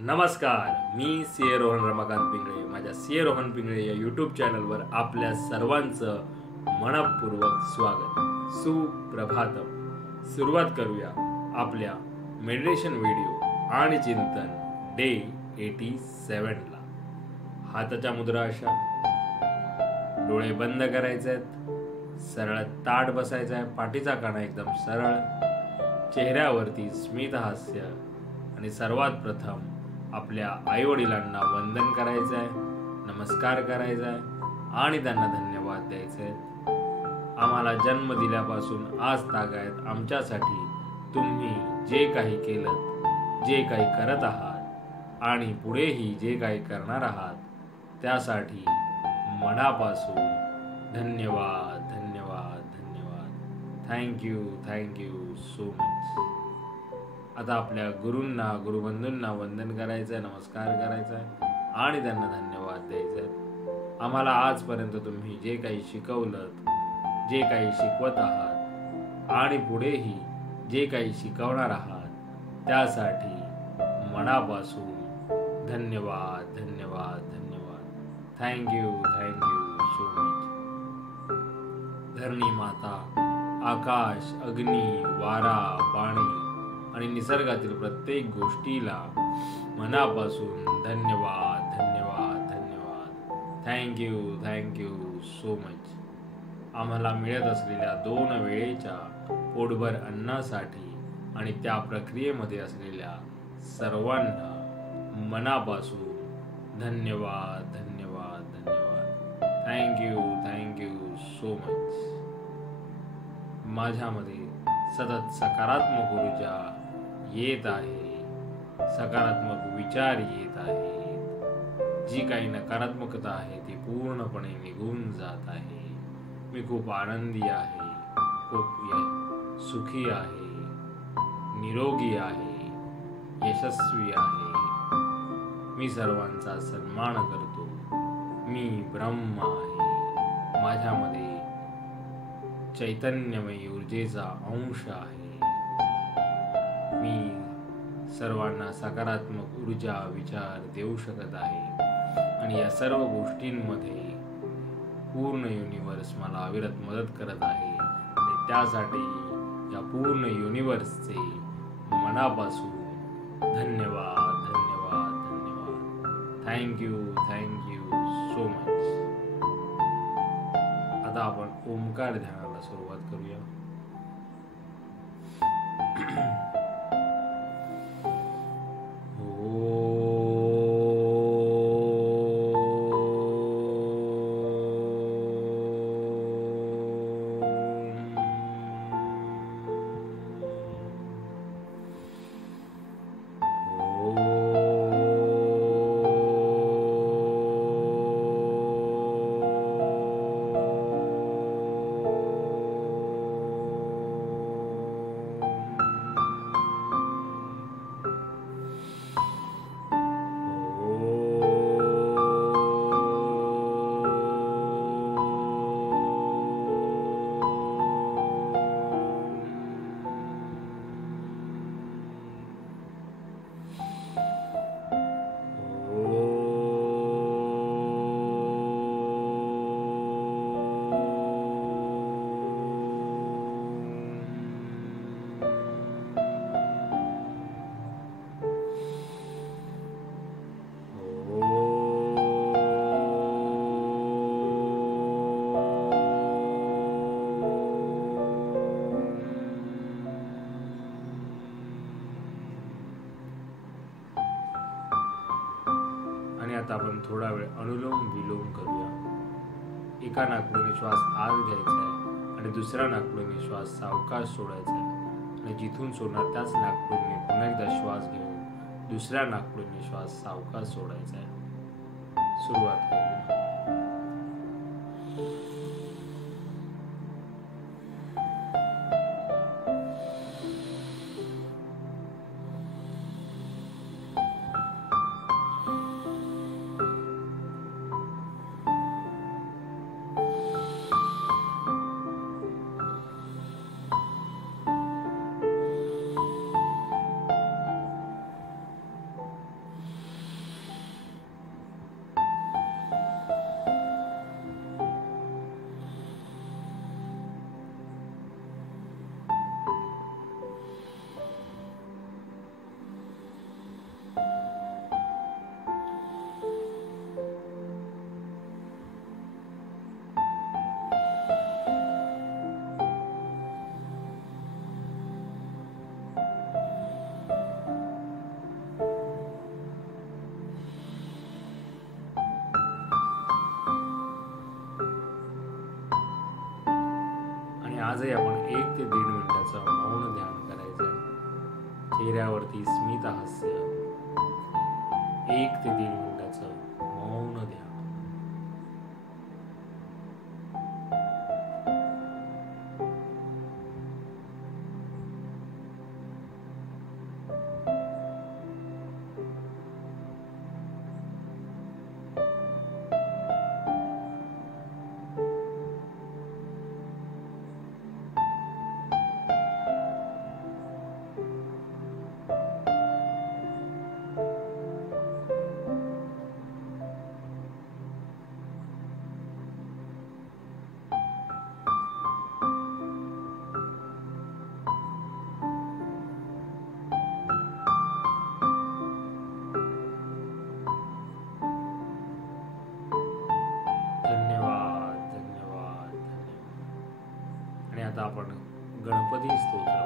नमस्कार, मी सीए रोहन रमाकांत पिंगळे. माझ्या सीए रोहन पिंगळे या यूट्यूब चॅनलवर आपल्या सर्वांचं मनपूर्वक स्वागत. सुप्रभातम. सुरुवात करूया आपल्या मेडिटेशन व्हिडिओ आणि चिंतन डे 87 ला. हाताच्या मुद्रा अशा, डोळे बंद करायचे आहेत, सरळ ताठ बसायचं आहे, पाठीचा कणा एकदम सरळ, चेहऱ्यावरती स्मित हास्य आणि सर्वात प्रथम आपल्या आईवडिलांना वंदन करायचं आहे, नमस्कार करायचा आहे आणि त्यांना धन्यवाद द्यायचे आहेत. आम्हाला जन्म दिल्यापासून आज तागायत आमच्यासाठी तुम्ही जे काही केलं, जे काही करत आहात आणि पुढेही जे काही करणार आहात त्यासाठी मनापासून धन्यवाद धन्यवाद धन्यवाद. Thank you so much. आता आपल्या गुरूंना, गुरुबंधूंना वंदन करायचं आहे, नमस्कार करायचा आहे आणि त्यांना धन्यवाद द्यायचे आहेत. आम्हाला आजपर्यंत तुम्ही जे काही शिकवलं, जे काही शिकवत आहात आणि पुढेही जे काही शिकवणार आहात त्यासाठी मनापासून धन्यवाद धन्यवाद धन्यवाद. Thank you so much. धरणी माता, आकाश, अग्नी, वारा, पाणी आणि निसर्गातील प्रत्येक गोष्टीला मनापासून धन्यवाद धन्यवाद धन्यवाद. Thank you so much. आम्हाला मिळत असलेल्या 2 वेळेच्या पोटभर अन्नासाठी आणि त्या प्रक्रियेमध्ये असलेल्या सर्वांना मनापासून धन्यवाद धन्यवाद धन्यवाद. Thank you so much. माझ्यामध्ये सतत सकारात्मक ऊर्जा येत आहे, सकारात्मक विचार येत आहेत. जी काही नकारात्मकता आहे ती पूर्णपणे निघून जात आहे. मी खूप आनंदी आहे, खूप सुखी आहे, निरोगी आहे, यशस्वी आहे. मी सर्वांचा सन्मान करतो. मी ब्रह्म आहे. माझ्यामध्ये चैतन्यमयी ऊर्जेचा अंश आहे. मी सर्वांना सकारात्मक ऊर्जा विचार देऊ शकत आहे आणि या सर्व गोष्टींमध्ये पूर्ण युनिवर्स मला अविरत मदत करत आहे आणि त्यासाठी या पूर्ण युनिवर्सचे मनापासून धन्यवाद धन्यवाद धन्यवाद. Thank you so much. आता आपण ओंकार ध्यानाला सुरुवात करूया. आता आपण थोडा वेळ अनुलोम विलोम करूया. एका नाकपुडीने श्वास आत घ्यायचा आहे आणि दुसऱ्या नाकपुडीने श्वास सावकाश सोडायचा आहे आणि जिथून सोडणार त्याच नाकपुडीने पुन्हा एकदा श्वास घेऊन दुसऱ्या नाकपुडीने श्वास सावकाश सोडायचा आहे. सुरुवात करूया. आजही आपण 1 ते 1.5 मिनिटाचं मौन ध्यान करायचं आहे. चेहऱ्यावरती स्मित हास्य, 1 ते 1.5 मिनिटाचं मौन ध्यान. आता आपण गणपती स्तोत्र.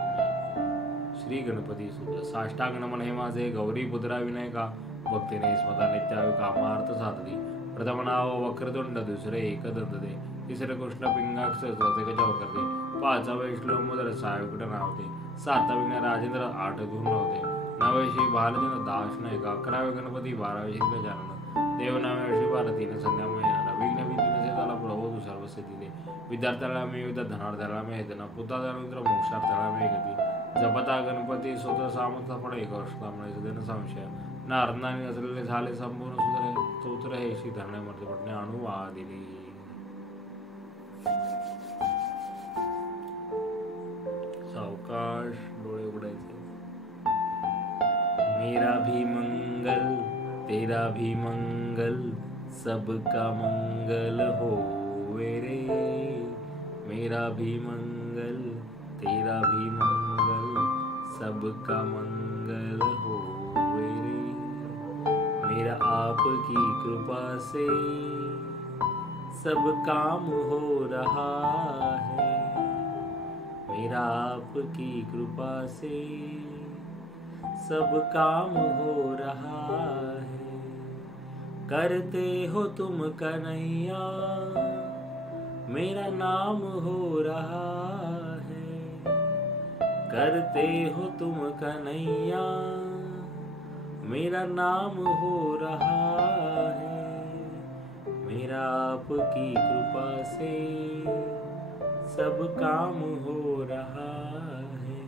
श्री गणपती स्तोत्र. साष्टांग नमन हे माझे गौरी पुत्रा विनायका, भक्तीने स्वतः नित्यायु कामार्थ साधती. प्रथम नाव वक्रतुंड, दुसरे एकदंत दे, तिसरे कृष्ण पिंगाक्ष, चौथे गजाव करते, पाचावे श्लोमोदर, सायुकुट नावते, सातविघ्न राजेंद्र, आठ धूम नवते, नवे श्री बालचंद्र दास नायका, 11वे गणपती, 12वे श्री गजानन, देवनामे श्री भारतीने संध्यामय विघ्न विघ्न सेताला प्रभू सर्व स्थिती. विद्यार्थ्याला मी विद्या, धनार्थ्याला मी हेतना, पुत्राला मित्र, मोक्षार्थ्याला मी गती. जपता गणपती स्वतः सामर्थ फळ, एक वर्षामुळे जन संशय, नारदानी असलेले झाले संपूर्ण सुंदर स्तोत्र हे श्री धरण्यामध्ये पडणे अनुवादिले. सावकाश डोळे उघडायचे. मेरा भी मंगल तेरा भी मंगल, सबका मंगल होवे रे. मेरा भी मंगल तेरा भी मंगल, सबका मंगल होवे रे. मेरा आपकी कृपा से सब काम हो रहा है. मेरा आपकी कृपा से सब काम हो रहा है. करते हो तुम कन्हैया, मेरा नाम हो रहा है. करते हो तुम कन्हैया, मेरा नाम हो रहा है. मेरा आपकी कृपा से सब काम हो रहा है.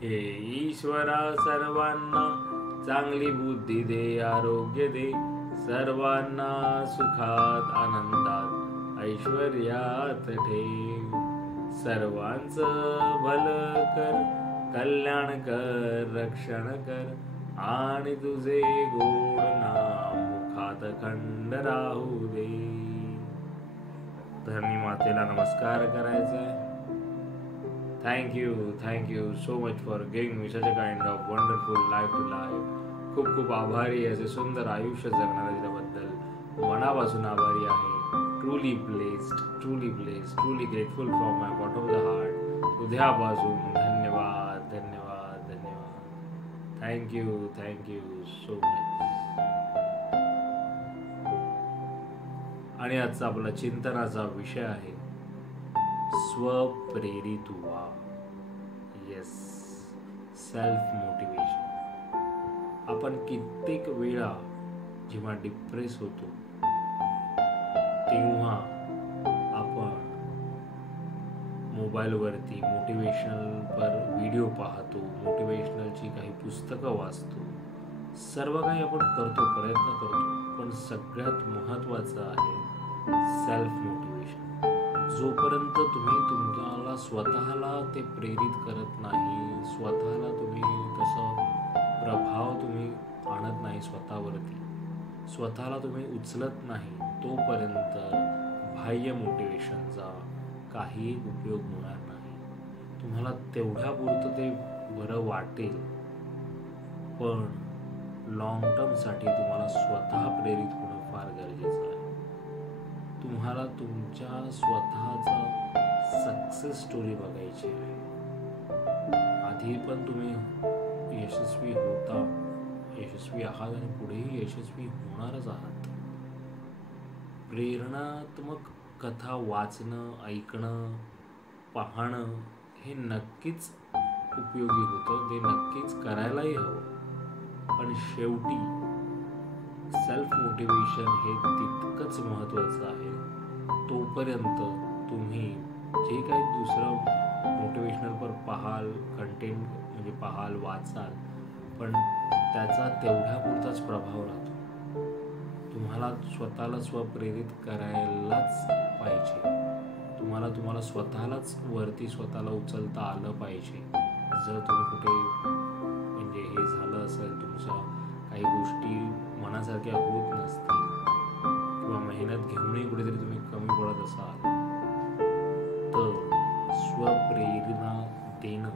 हे ईश्वरा सर्वांना चांगली बुद्धी दे, आरोग्य दे, सर्वांना सुखात आनंदात ऐश्वर्यात ठेव. सर्वांचं भलं कर, कल्याण कर, रक्षण कर, आणि तुझे गोड नाम मुखात खंड राहू दे. धरणी मातेला नमस्कार करायचा आहे. Thank you so much for giving me such a kind of wonderful life to live. खूप खूप आभारी असे सुंदर आयुष्य जगणाऱ्या दिल्याबद्दल मनापासून आभारी आहे. Truly blessed, truly grateful from my bottom of the heart. हृदयापासून धन्यवाद धन्यवाद धन्यवाद. Thank you so much. आणि आजचा आपला चिंतनाचा विषय आहे स्वप्रेरित व्हा. Yes, self motivation. आपण कित्येक वेळा जेव्हा डिप्रेस होतो तेव्हा आपण मोबाईलवरती मोटिवेशनल पर व्हिडिओ पाहतो, मोटिवेशनलची काही पुस्तकं वाचतो, सर्व काही आपण करतो, प्रयत्न करतो. पण सगळ्यात महत्त्वाचं आहे सेल्फ मोटिवेशन. जोपर्यंत तुम्ही तुम्हाला स्वतःला ते प्रेरित करत नाही, स्वतःला तुम्ही तसं प्रभाव तुम्ही आणत नाही स्वतःवरती, स्वतःला तुम्ही उचलत नाही, तोपर्यंत बाह्य मोटिवेशनचा काही उपयोग होणार नाही. तुम्हाला तेवढ्यापुरतं ते बरं वाटेल, पण लॉंग टर्मसाठी तुम्हाला स्वतः प्रेरित होणं फार गरजेचं आहे. तुम्हाला तुमच्या स्वतःचा सक्सेस स्टोरी बघायची आहे. आधी पण तुम्ही यशस्वी आहात आणि पुढेही यशस्वी होणारच आहात. प्रेरणात्मक कथा वाचणं, ऐकणं, पाहणं हे नक्कीच उपयोगी होतं, ते नक्कीच करायलाही हवं. पण शेवटी सेल्फ मोटिवेशन हे तितकंच महत्त्वाचं आहे. तोपर्यंत तुम्ही जे काही दुसरं मोटिवेशनलवर पाहाल, कंटेंट म्हणजे पाहाल, वाचाल, पण त्याचा तेवढ्यापुरताच प्रभाव राहतो. तुम्हाला स्वतःला स्वप्रेरित करायलाच पाहिजे. तुम्हाला स्वतःलाच वरती स्वतःला उचलता आलं पाहिजे. जर तुम्ही कुठे म्हणजे हे झालं असेल, तुमच्या काही गोष्टी मनासारख्या होत नसतील किंवा मेहनत घेऊनही कुठेतरी तुम्ही कमी पडत असाल, तर स्वप्रेरणा देणं,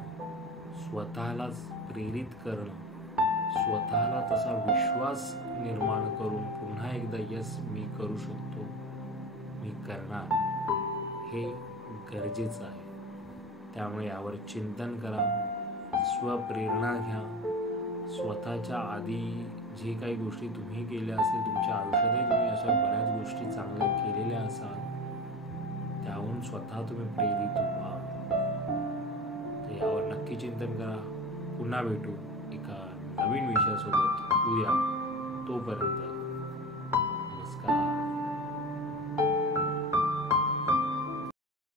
स्वतःलाच प्रेरित करणं, स्वतःला तसा विश्वास निर्माण करून पुन्हा एकदा यस मी करू शकतो, मी करणार, हे गरजेचं आहे. त्यामुळे यावर चिंतन करा, स्वप्रेरणा घ्या. स्वतःच्या आधी जे काही गोष्टी तुम्ही केल्या असतील, तुमच्या आयुष्यातही तुम्ही अशा बऱ्याच गोष्टी चांगल्या केलेल्या असाल, त्याहून स्वतः तुम्ही प्रेरित व्हा. तर यावर नक्की चिंतन करा. पुन्हा भेटू एका नवीन विषयासोबत उद्या. तोपर्यंत